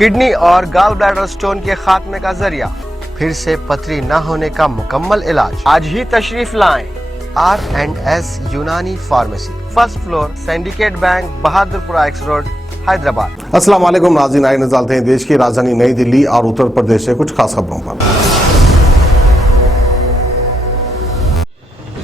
Kidney और gall bladder stone के खात्मे का जरिया, फिर से पथरी न होने का मुकम्मल इलाज। आज ही तशरीफ लाएं R&S यूनानी pharmacy, first floor, syndicate bank, Bahadurpura x road, Hyderabad. अस्सलाम वालेकुम नाज़रीन, आइए नज़र डालते हैं देश की राजधानी नई दिल्ली और उत्तर प्रदेश से कुछ खास खबरों पर।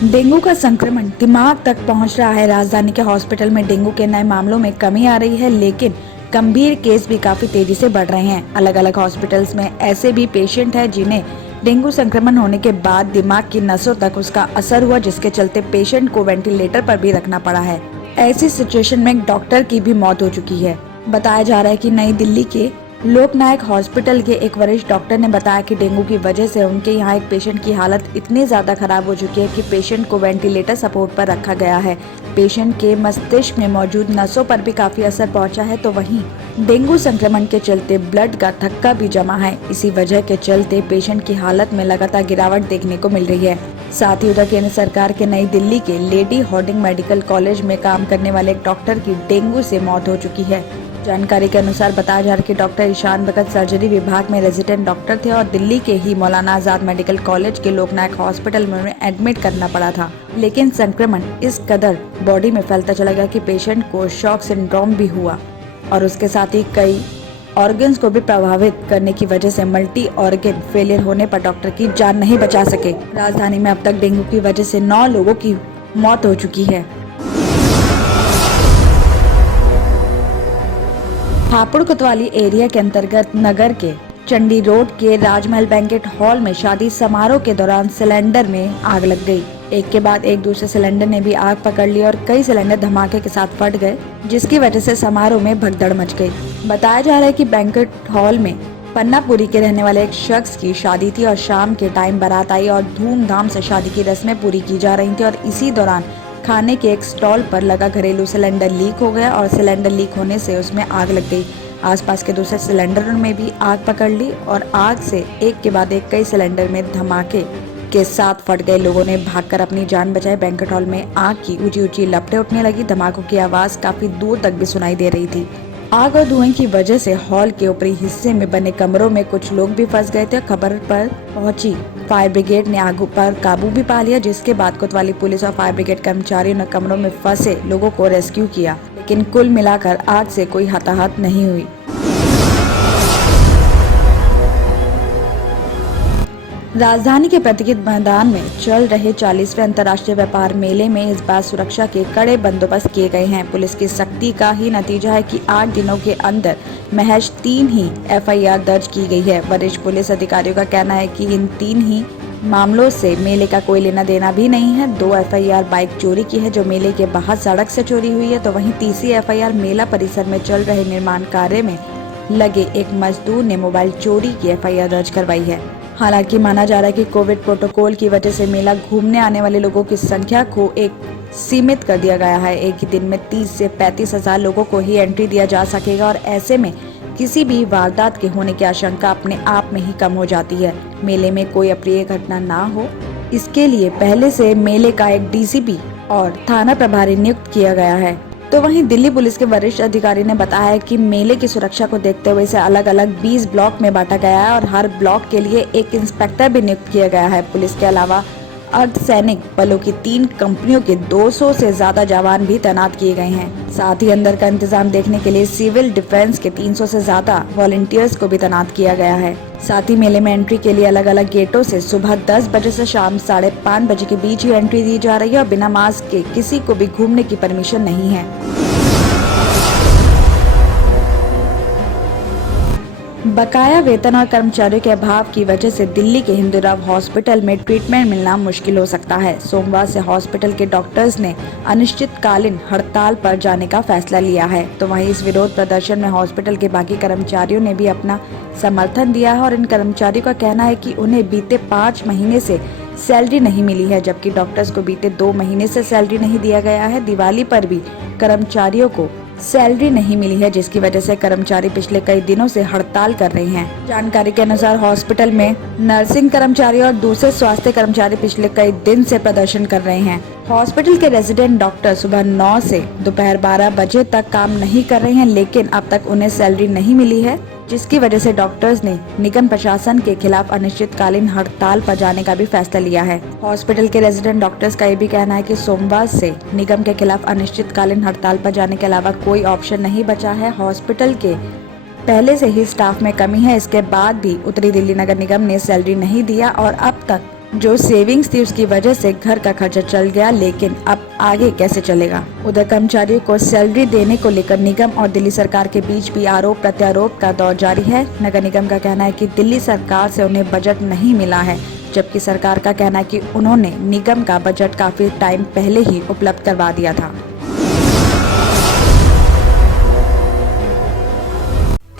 डेंगू का संक्रमण दिमाग तक पहुंच रहा है। राजधानी के हॉस्पिटल में डेंगू के नए मामलों में कमी आ रही है, लेकिन गंभीर केस भी काफी तेजी से बढ़ रहे हैं। अलग अलग हॉस्पिटल्स में ऐसे भी पेशेंट हैं जिन्हें डेंगू संक्रमण होने के बाद दिमाग की नसों तक उसका असर हुआ, जिसके चलते पेशेंट को वेंटिलेटर पर भी रखना पड़ा है। ऐसी सिचुएशन में एक डॉक्टर की भी मौत हो चुकी है। बताया जा रहा है कि नई दिल्ली के लोकनायक हॉस्पिटल के एक वरिष्ठ डॉक्टर ने बताया कि डेंगू की वजह से उनके यहाँ एक पेशेंट की हालत इतनी ज्यादा खराब हो चुकी है कि पेशेंट को वेंटिलेटर सपोर्ट पर रखा गया है। पेशेंट के मस्तिष्क में मौजूद नसों पर भी काफी असर पहुंचा है। तो वहीं डेंगू संक्रमण के चलते ब्लड का थक्का भी जमा है। इसी वजह के चलते पेशेंट की हालत में लगातार गिरावट देखने को मिल रही है। साथ ही उधर केंद्र सरकार के नई दिल्ली के लेडी हार्डिंग मेडिकल कॉलेज में काम करने वाले एक डॉक्टर की डेंगू से मौत हो चुकी है। जानकारी के अनुसार बताया जा रहा है कि डॉक्टर ईशान भगत सर्जरी विभाग में रेजिडेंट डॉक्टर थे और दिल्ली के ही मौलाना आजाद मेडिकल कॉलेज के लोकनायक हॉस्पिटल में उन्हें एडमिट करना पड़ा था। लेकिन संक्रमण इस कदर बॉडी में फैलता चला गया कि पेशेंट को शॉक सिंड्रोम भी हुआ और उसके साथ ही कई ऑर्गन्स को भी प्रभावित करने की वजह से मल्टी ऑर्गन फेलियर होने पर डॉक्टर की जान नहीं बचा सके। राजधानी में अब तक डेंगू की वजह से 9 लोगों की मौत हो चुकी है। हापुड़ कोतवाली एरिया के अंतर्गत नगर के चंडी रोड के राजमहल बैंकेट हॉल में शादी समारोह के दौरान सिलेंडर में आग लग गई। एक के बाद एक दूसरे सिलेंडर ने भी आग पकड़ ली और कई सिलेंडर धमाके के साथ फट गए, जिसकी वजह से समारोह में भगदड़ मच गई। बताया जा रहा है कि बैंकेट हॉल में पन्नापुरी के रहने वाले एक शख्स की शादी थी और शाम के टाइम बारात आई और धूमधाम से शादी की रस्में पूरी की जा रही थी और इसी दौरान खाने के एक स्टॉल पर लगा घरेलू सिलेंडर लीक हो गया और सिलेंडर लीक होने से उसमें आग लग गई। आसपास के दूसरे सिलेंडरों में भी आग पकड़ ली और आग से एक के बाद एक कई सिलेंडर में धमाके के साथ फट गए। लोगों ने भागकर अपनी जान बचाई। बैंकेट हॉल में आग की ऊंची ऊंची लपटें उठने लगी। धमाकों की आवाज काफी दूर तक भी सुनाई दे रही थी। आग और धुएं की वजह से हॉल के ऊपरी हिस्से में बने कमरों में कुछ लोग भी फंस गए थे। खबर पर पहुंची फायर ब्रिगेड ने आग पर काबू भी पा लिया, जिसके बाद कोतवाली पुलिस और फायर ब्रिगेड कर्मचारियों ने कमरों में फंसे लोगों को रेस्क्यू किया, लेकिन कुल मिलाकर आग से कोई हताहत नहीं हुई। राजधानी के प्रतीक मैदान में चल रहे 40वें अंतर्राष्ट्रीय व्यापार मेले में इस बार सुरक्षा के कड़े बंदोबस्त किए गए हैं। पुलिस की सख्ती का ही नतीजा है कि 8 दिनों के अंदर महज 3 ही FIR दर्ज की गई है। वरिष्ठ पुलिस अधिकारियों का कहना है कि इन 3 ही मामलों से मेले का कोई लेना देना भी नहीं है। 2 FIR बाइक चोरी की है जो मेले के बाहर सड़क से चोरी हुई है, तो वहीं तीसरी FIR मेला परिसर में चल रहे निर्माण कार्य में लगे एक मजदूर ने मोबाइल चोरी की FIR दर्ज करवाई है। हालांकि माना जा रहा है कि कोविड प्रोटोकॉल की वजह से मेला घूमने आने वाले लोगों की संख्या को एक सीमित कर दिया गया है। एक ही दिन में 30 से 35 हजार लोगों को ही एंट्री दिया जा सकेगा और ऐसे में किसी भी वारदात के होने की आशंका अपने आप में ही कम हो जाती है। मेले में कोई अप्रिय घटना ना हो, इसके लिए पहले से मेले का एक DCP और थाना प्रभारी नियुक्त किया गया है। तो वहीं दिल्ली पुलिस के वरिष्ठ अधिकारी ने बताया कि मेले की सुरक्षा को देखते हुए इसे अलग अलग 20 ब्लॉक में बांटा गया है और हर ब्लॉक के लिए एक इंस्पेक्टर भी नियुक्त किया गया है। पुलिस के अलावा अर्धसैनिक बलों की 3 कंपनियों के 200 से ज्यादा जवान भी तैनात किए गए हैं। साथ ही अंदर का इंतजाम देखने के लिए सिविल डिफेंस के 300 से ज्यादा वॉलंटियर्स को भी तैनात किया गया है। साथ ही मेले में एंट्री के लिए अलग अलग गेटों से सुबह 10 बजे से शाम 5:30 बजे के बीच ही एंट्री दी जा रही है और बिना मास्क के किसी को भी घूमने की परमिशन नहीं है। बकाया वेतन और कर्मचारियों के अभाव की वजह से दिल्ली के हिंदूराव हॉस्पिटल में ट्रीटमेंट मिलना मुश्किल हो सकता है। सोमवार से हॉस्पिटल के डॉक्टर्स ने अनिश्चितकालीन हड़ताल पर जाने का फैसला लिया है। तो वहीं इस विरोध प्रदर्शन में हॉस्पिटल के बाकी कर्मचारियों ने भी अपना समर्थन दिया है और इन कर्मचारियों का कहना है कि उन्हें बीते 5 महीने से सैलरी नहीं मिली है, जबकि डॉक्टर्स को बीते 2 महीने से सैलरी नहीं दिया गया है। दिवाली पर भी कर्मचारियों को सैलरी नहीं मिली है, जिसकी वजह से कर्मचारी पिछले कई दिनों से हड़ताल कर रहे हैं। जानकारी के अनुसार हॉस्पिटल में नर्सिंग कर्मचारी और दूसरे स्वास्थ्य कर्मचारी पिछले कई दिन से प्रदर्शन कर रहे हैं। हॉस्पिटल के रेजिडेंट डॉक्टर सुबह 9 से दोपहर 12 बजे तक काम नहीं कर रहे हैं, लेकिन अब तक उन्हें सैलरी नहीं मिली है। जिसकी वजह से डॉक्टर्स ने निगम प्रशासन के खिलाफ अनिश्चितकालीन हड़ताल पर जाने का भी फैसला लिया है। हॉस्पिटल के रेजिडेंट डॉक्टर्स का ये भी कहना है कि सोमवार से निगम के खिलाफ अनिश्चितकालीन हड़ताल पर जाने के अलावा कोई ऑप्शन नहीं बचा है। हॉस्पिटल के पहले से ही स्टाफ में कमी है, इसके बाद भी उत्तरी दिल्ली नगर निगम ने सैलरी नहीं दिया और अब तक जो सेविंग्स थी उसकी वजह से घर का खर्चा चल गया, लेकिन अब आगे कैसे चलेगा। उधर कर्मचारियों को सैलरी देने को लेकर निगम और दिल्ली सरकार के बीच भी आरोप प्रत्यारोप का दौर जारी है। नगर निगम का कहना है कि दिल्ली सरकार से उन्हें बजट नहीं मिला है, जबकि सरकार का कहना है कि उन्होंने निगम का बजट काफी टाइम पहले ही उपलब्ध करवा दिया था।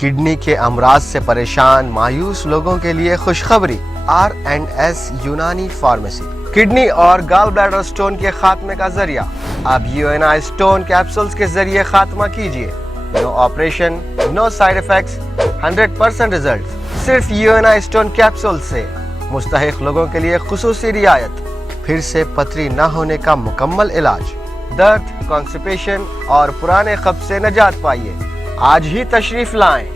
किडनी के अमराज से परेशान मायूस लोगों के लिए खुशखबरी। R&S यूनानी फार्मेसी किडनी और गॉल ब्लैडर स्टोन के खात्मे का जरिया। अब UNI स्टोन कैप्सूल्स के जरिए खात्मा कीजिए। No operation, no side effects, 100% result. सिर्फ UNI स्टोन कैप्सूल से मुस्तहिक लोगों के लिए खुसूसी रियायत। फिर से पथरी न होने का मुकम्मल इलाज। दर्द, कॉन्स्टिपेशन और पुराने कब्ज से निजात पाइए। आज ही तशरीफ लाएं।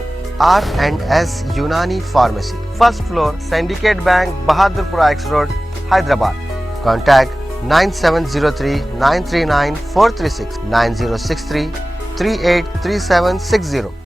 R&S यूनानी pharmacy, first floor, syndicate bank, Bahadurpura x road, Hyderabad. Contact 9703 939 436 9063 383760।